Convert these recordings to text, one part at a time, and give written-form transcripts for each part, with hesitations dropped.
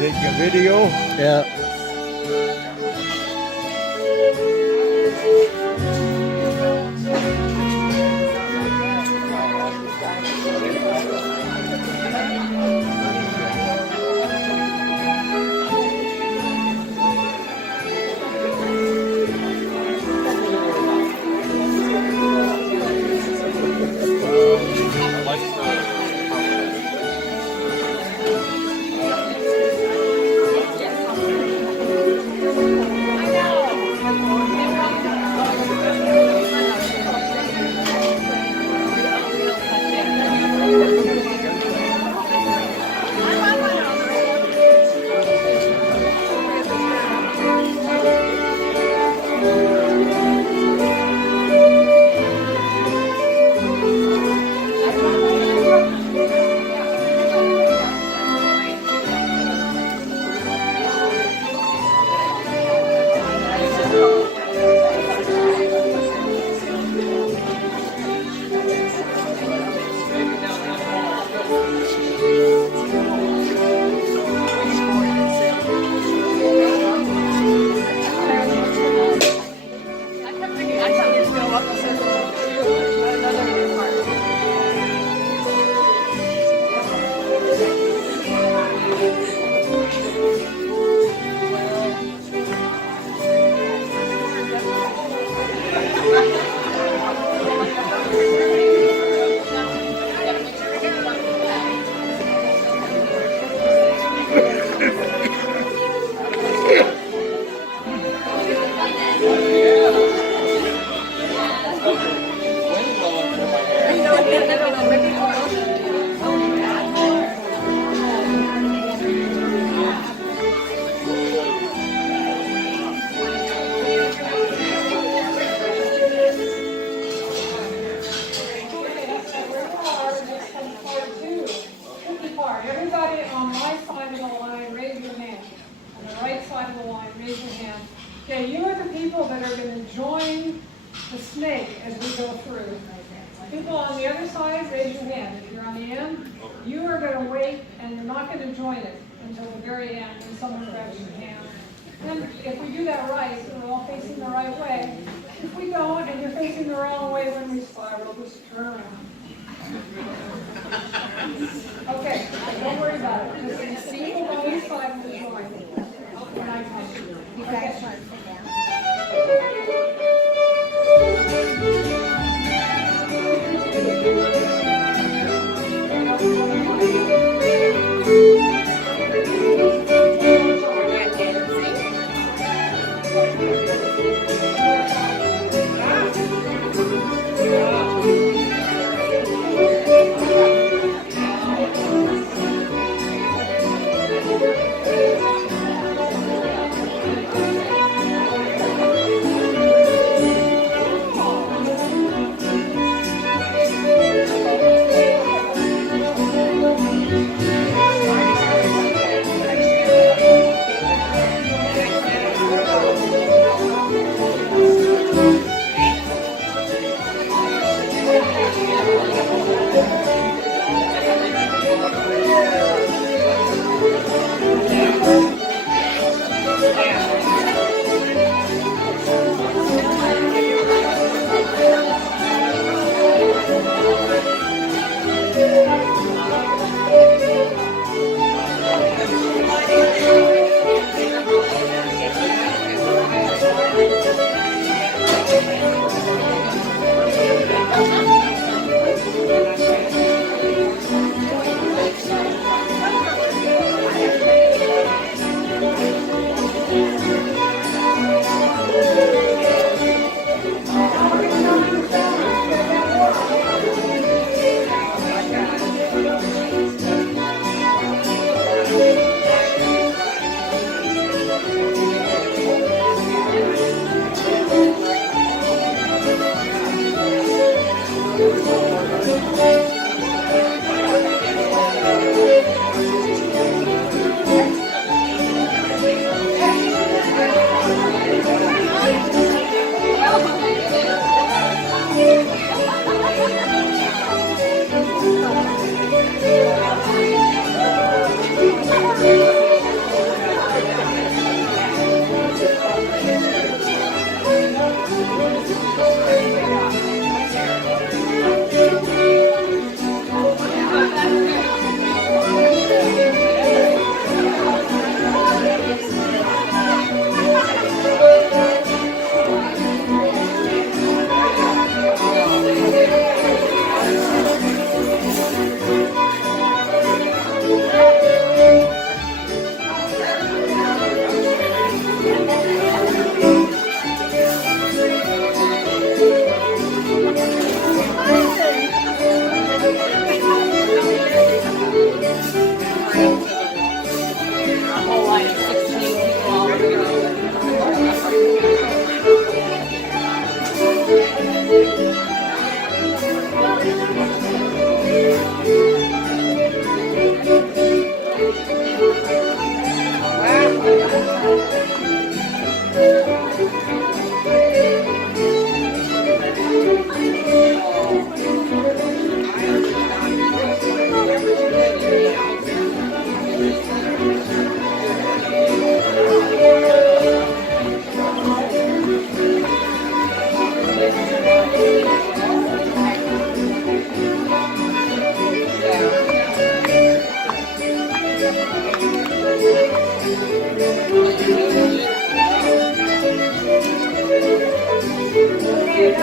Taking a video. Yeah. Everybody on my side of the line, raise your hand. On the right side of the line, raise your hand. Okay, you are the people that are going to join the snake as we go through. People on the other side, raise your hand. If you're on the end, you are going to wait and you're not going to join it until the very end when someone grabs your hand. And if we do that right, so we're all facing the right way. If we don't and you're facing the wrong way when we spiral, just turn around. Okay, don't worry about it. Just people on each side will join when I come. You guys want to sit down?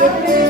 Tiffany.